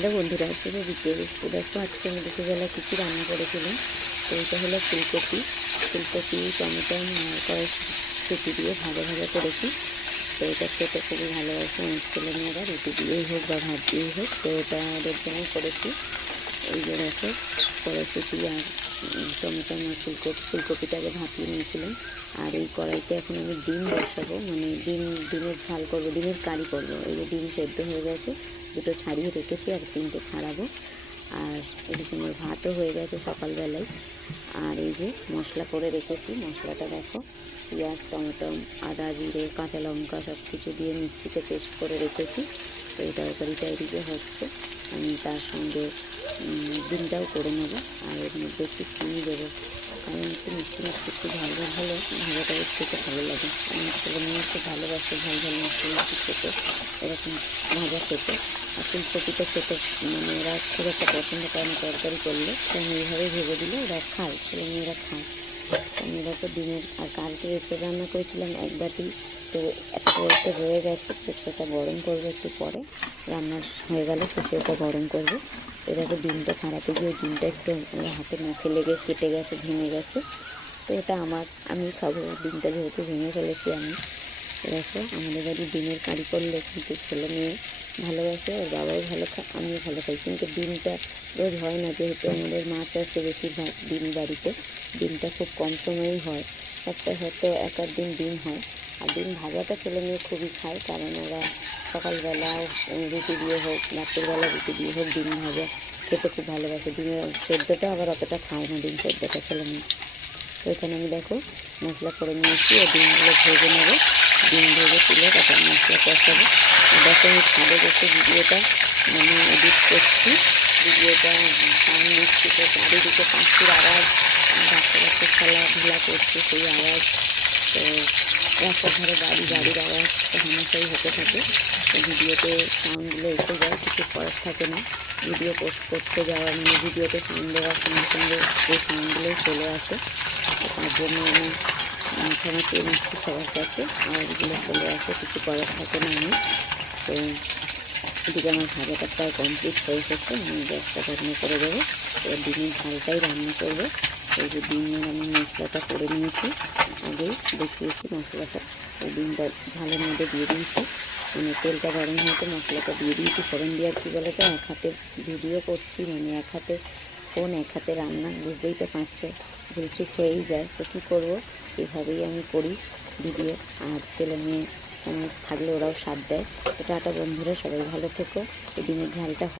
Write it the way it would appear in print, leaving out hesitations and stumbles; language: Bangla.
হ্যালো বন্ধুরা, শুভ বিকেল। তো দেখো আজকে আমি দুপুরবেলা কী কী রান্না করেছিলাম। তো এটা হলো ফুলকপি, টমেটো কড়াইশুঁটি দিয়ে ভাজা ভাজা করেছি। তো এটা খেতে খুবই ভালোবাসে আমার ছেলেমেয়েরা, রুটি দিয়েই হোক বা ভাত দিয়েই হোক। তো এটা ওদের জন্য করেছি। এই যে দেখো কড়াইশুঁটি আর টমেটো আর ফুলকপিটাকে ভাপিয়ে নিয়েছিলাম। আর এই কড়াইতে এখন আমি ডিম বসাবো, মানে ডিমের ঝাল করবো, ডিমের কারি করবো। এই যে ডিম সেদ্ধ হয়ে গেছে, দুটো ছাড়িয়ে রেখেছি আর তিনটে ছাড়াবো। আর এদিকে আমার ভাতও হয়ে গেছে সকালবেলায়। আর এই যে মশলা করে রেখেছি, মশলাটা দেখো পেঁয়াজ, টমেটো, আদা, জিরে, কাঁচা লঙ্কা সব কিছু দিয়ে মিক্সিতে পেস্ট করে রেখেছি। তো এই তরকারিটা এদিকে হচ্ছে, আমি তার সঙ্গে ডিমটাও করে নেব। আর এর মধ্যে একটু চিনি দেবো, কারণ একটু মিষ্টি মিষ্টি একটু ঝাল ঝাল হলে ভাজাটা খেতে ভালো লাগে। আমার ছেলে মেয়ে খুব ভালোবাসে ঝাল ঝাল মিষ্টি মিষ্টি খেতে, এরকম ভাজা খেতে। আর ফুলকপিটা খেতে মানে ওরা খুব একটা পছন্দ করে না তরকারি করলে, তো আমি এইভাবেই ভেবে দিলে ওরা খায়, ছেলে মেয়েরা খায়। আমি দেখো ডিমের আর কালকে এঁচড় রান্না করেছিলাম এক বাটি, তো একটা রয়ে গেছে, তো সেটা গরম করবো একটু পরে, রান্না হয়ে গেলে শেষে ওটা গরম করবো। এটাকে ডিমটা ছাড়াতে গিয়ে ডিমটা একটু আমার হাতে নখে লেগে কেটে গেছে, ভেঙে গেছে। তো এটা আমি খাবো, ডিমটা যেহেতু ভেঙে ফেলেছি আমি। দেখো আমাদের বাড়ি ডিমের কারি করলে কিন্তু ছেলে মেয়ে ভালোবাসে, আর বাবাও ভালো খায়, আমিও ভালো খাই। কিন্তু ডিমটা রোজ হয় না, যেহেতু আমাদের মাছ আছে বেশিরভাগ ডিম বাড়িতে, ডিমটা খুব কম সময়েই হয়, সপ্তাহে হয়তো এক আধ দিন ডিম হয়। আর ডিম ভাজাটা ছেলে মেয়ে খুবই খায়, কারণ ওরা সকালবেলা রুটি দিয়ে হোক, রাত্রিবেলা রুটি দিয়ে হোক ডিম ভাজা খেতে খুব ভালোবাসে। ডিমের সেদ্ধটা আবার অতটা খায় না, ডিম সেদ্ধটা ছেলে মেয়ে। তো এখানে আমি দেখো মশলা করে নিয়েছি, ও ডিমগুলো ভেজে নেবো, ডিম ভেজে তুলে তারপর মশলা কষাবো। আর দেখো আমি ছাদে বসে ভিডিওটা মানে এডিট করছি, ভিডিওটা সাউন্ড দিচ্ছি, তো চারিদিকে পাখির আওয়াজ, বাচ্চা খেলাধুলা করছে সেই আওয়াজ, তো রাস্তার ধারে গাড়ির আওয়াজ তো হামেশাই হতে থাকে। তো ভিডিওতে সাউন্ডগুলো এসে যায়, কিছু করার থাকে না। ভিডিও পোস্ট করতে যাওয়া মানে ভিডিওতে সাউন্ড দেওয়ার সঙ্গে সঙ্গে এই সাউন্ডগুলোই চলে আসে। তো তার জন্য আমি ক্ষমা চেয়ে নিচ্ছি সবার কাছে, আওয়াজগুলো চলে আসে, কিছু করার থাকে না আমি। তো এদিকে আমার ভাজাটা প্রায় কমপ্লিট হয়ে এসেছে, আমি গ্যাসটা বন্ধ করে দেবো। এবার ডিমের ঝালটাই রান্না করবো। এই যে ডিমের আমি মশলাটা করে নিয়েছি, আগেই দেখিয়েছি মশলাটা। এই ডিমটা ঝালের মধ্যে দিয়ে দিয়েছি, মানে তেলটা গরম হয়েছে, মশলাটা দিয়ে দিয়েছি। ফোড়ন দিয়ে আর কী বলে তো, এক হাতে ভিডিও করছি, মানে এক হাতে ফোন এক হাতে রান্না, বুঝতেই তো পারছো, ভুলচুক হয়েই যায়। তো কী করবো, এভাবেই আমি করি ভিডিও। আর ছেলে মেয়ে থাকলে ওরাও সাথ দেয়। তো টাটা বন্ধুরা, সবাই ভালো থেকো। এই ডিমের ঝালটা